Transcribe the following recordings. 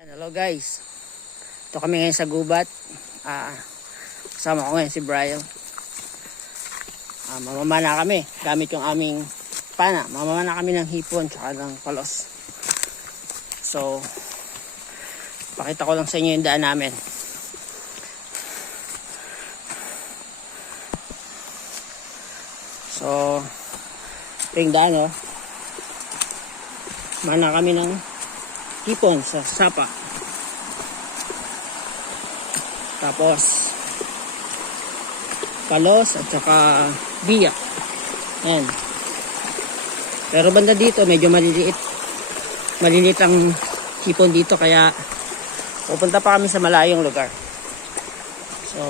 Hello guys, ito kami ngayon sa gubat. Kasama ko ngayon si Brian. Mamamana kami gamit yung aming pana. Mamamana kami ng hipon tsaka ng palos. So pakita ko lang sa inyo yung daan namin. So ito yung daan, oh. Mana kami ng hipon sa sapa. Tapos palos at saka biyak. Ayan. Pero banda dito medyo maliliit ang hipon dito, kaya pupunta pa kami sa malayong lugar. So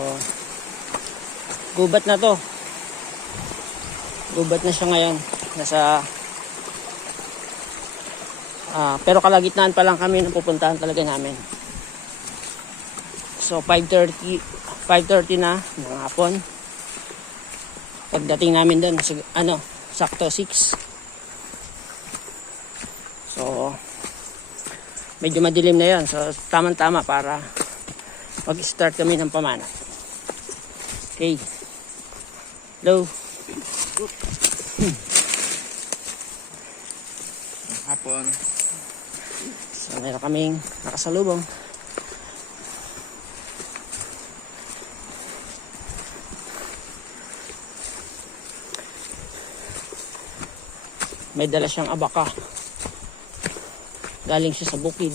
gubat na to. Gubat na siya ngayon. Pero kalagitnaan pa lang kami ng pupuntahan talaga namin. So 5:30 na ng hapon. Pagdating namin doon, sakto 6. So medyo madilim na 'yon. So tamang-tama para mag-start kami ng pamana. Okay. Hello. Hapon. So meron kaming nakasalubong. May dala siyang abaka. Galing siya sa bukid.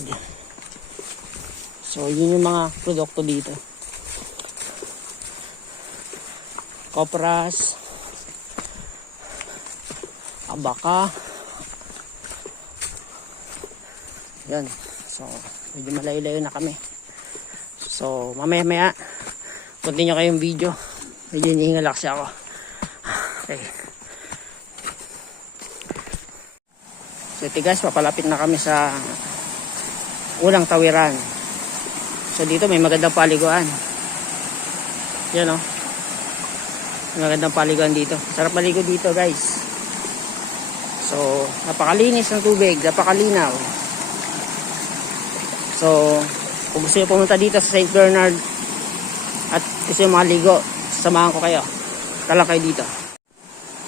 So yun yung mga produkto dito. Kopras, abaka. Yan. So medyo malayo-layo na kami. So mamaya-maya continue kayong video. Medyo hinihingalak siya ako. Okay. So ito guys, papalapit na kami sa unang tawiran. So dito may magandang paliguan. Yan, oh. May magandang paliguan dito. Sarap maligo dito guys. So napakalinis ng tubig, napakalinaw. So kung gusto nyo pumunta dito sa St. Bernard at gusto nyo maligo, samahan ko kayo. Tala kayo dito.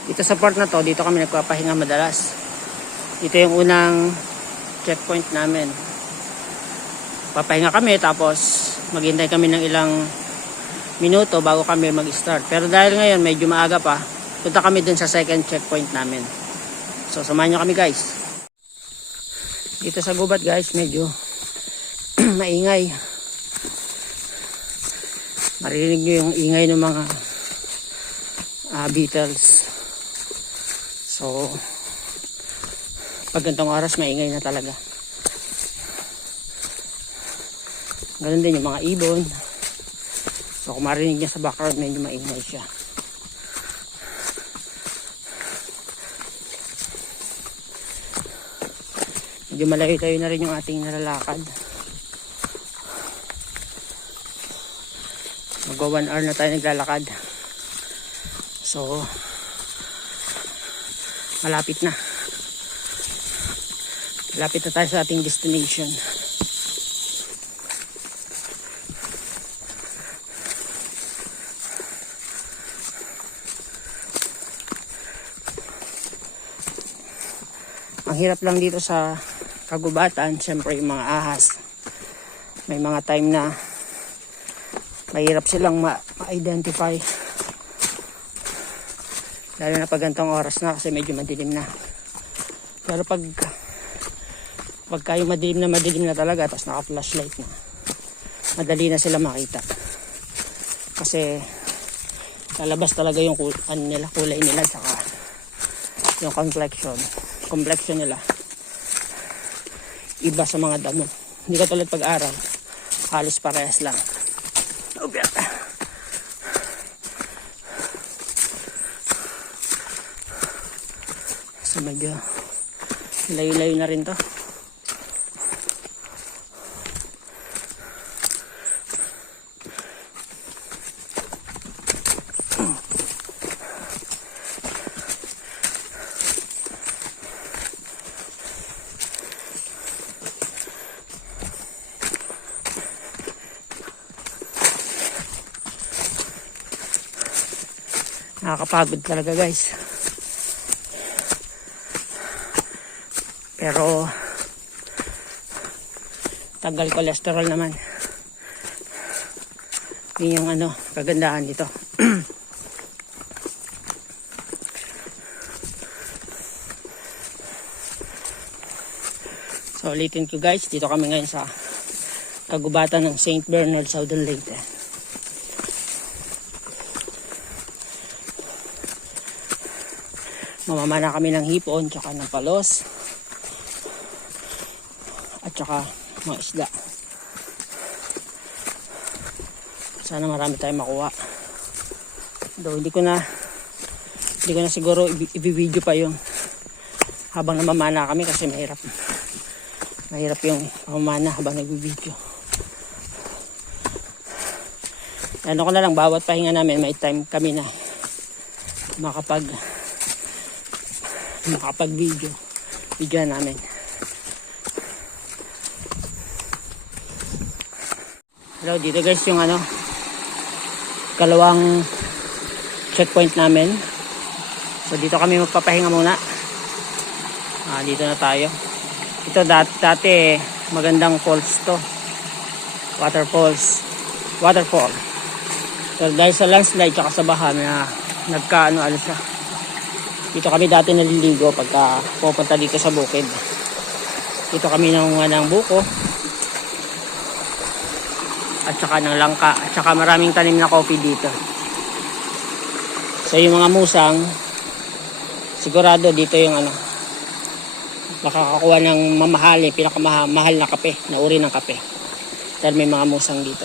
Dito sa part na to, dito kami nagpapahinga madalas. Ito yung unang checkpoint namin. Papahinga kami tapos maghintay kami ng ilang minuto bago kami mag-start. Pero dahil ngayon medyo maaga pa, punta kami dun sa second checkpoint namin. So samahan nyo kami guys. Dito sa gubat guys, medyo maingay. Marinig nyo yung ingay ng mga beetles. So pag ganitong oras maingay na talaga. Ganun din yung mga ibon. So kung marinig niya sa background, medyo maingay siya. Medyo malayo-tayo na rin yung ating nalalakad. Magwa 1 hour na tayo naglalakad. So malapit na. Lapit na tayo sa ating destination. Ang hirap lang dito sa kagubatan, siyempre yung mga ahas. May mga time na mahirap silang ma-identify. Lalo na pag gantong oras na kasi medyo madilim na. Pero pagka yung madilim na talaga tapos naka-flashlight na, madali na sila makita kasi lalabas talaga yung kulay nila saka yung complexion nila iba sa mga damo. Hindi ka tulad pag-araw, halos parehas lang. Okay. So medyo layo-layo na rin to. Nakakapagod talaga guys. Pero tanggal cholesterol naman. Yun yung ano, kagandahan dito. So ulitin ko guys, dito kami ngayon sa kagubatan ng St. Bernard, Southern Leyte. Mamamana kami ng hipon, tsaka ng palos, at tsaka mga isda. Sana marami tayong makuha. Though hindi ko na siguro i-video pa yung habang namamana kami kasi mahirap yung pamamana habang nag-video. Ano ko na lang, bawat pahinga namin may time kami na makapag video namin. Hello, dito guys yung ano, kalawang checkpoint namin. So dito kami magpapahinga muna. Dito na tayo. Ito dati magandang falls to. Waterfall. Pero dahil sa landslide tsaka sa baha na nagkaano siya. Dito kami dati naliligo pagka pupunta dito sa bukid. Dito kami nangunga ng buko. At saka ng langka. At saka maraming tanim na coffee dito. So yung mga musang, sigurado dito yung ano, makakakuha ng mamahali, pinakamahal na kape, na uri ng kape. Dahil may mga musang dito.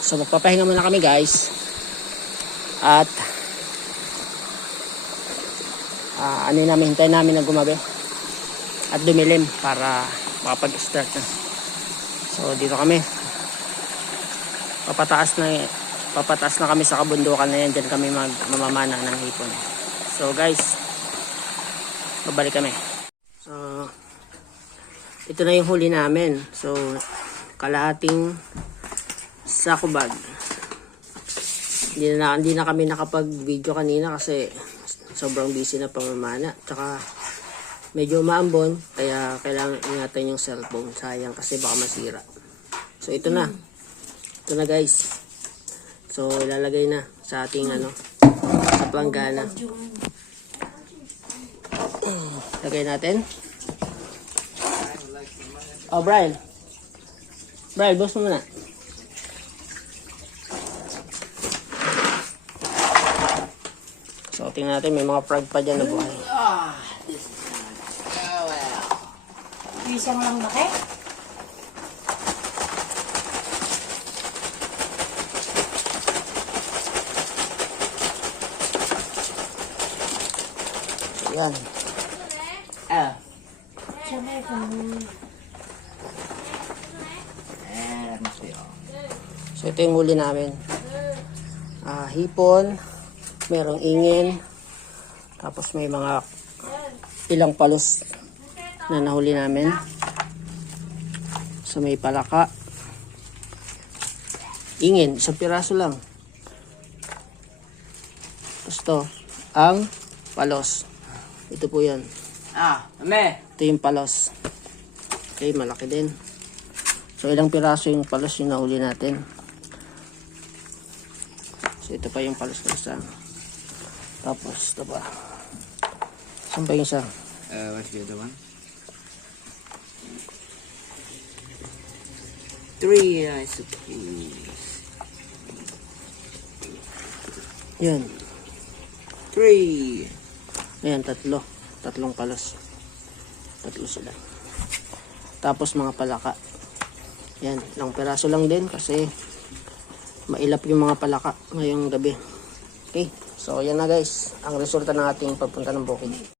So magpapahinga muna kami guys. At hintayin namin na gumabi at dumilim para makapag-start na. So dito kami. Papataas na kami sa kabundukan na yan. Diyan kami mamamana ng hipon. So guys, babalik kami. So ito na yung huli namin. So kalahating sako bag. Hindi na kami nakapag-video kanina kasi sobrang busy na pamamana. Tsaka medyo maambon, kaya kailangan ingatan yung cellphone. Sayang kasi baka masira. So ito na. Ito na guys. So ilalagay na sa ating sa planggana. Lagay natin. Oh, Brian, boss mo muna. So tingnan natin, may mga frog pa dyan na buhay. This is so well. Isang lang laki? Ayan. Sabay ko. So ito yung huli namin. Hipon, merong ingin, tapos may mga ilang palos na nahuli namin. So may palaka, ingin, isang piraso lang. Tapos to, ang palos. Ito po yan. Ito yung palos. Okay, malaki din. So ilang piraso yung palos yung nahuli natin. So ito pa yung palos na isa. Tapos ito pa. Saan pa yung isa? What's the other one? 3, I suppose. Yan. 3. Ayan, tatlong palos. Tatlo sila. Tapos mga palaka. Yan, ilang piraso lang din kasi mailap yung mga palaka ngayong gabi. Okay, so yan na guys ang resulta ng ating pagpunta ng bukid.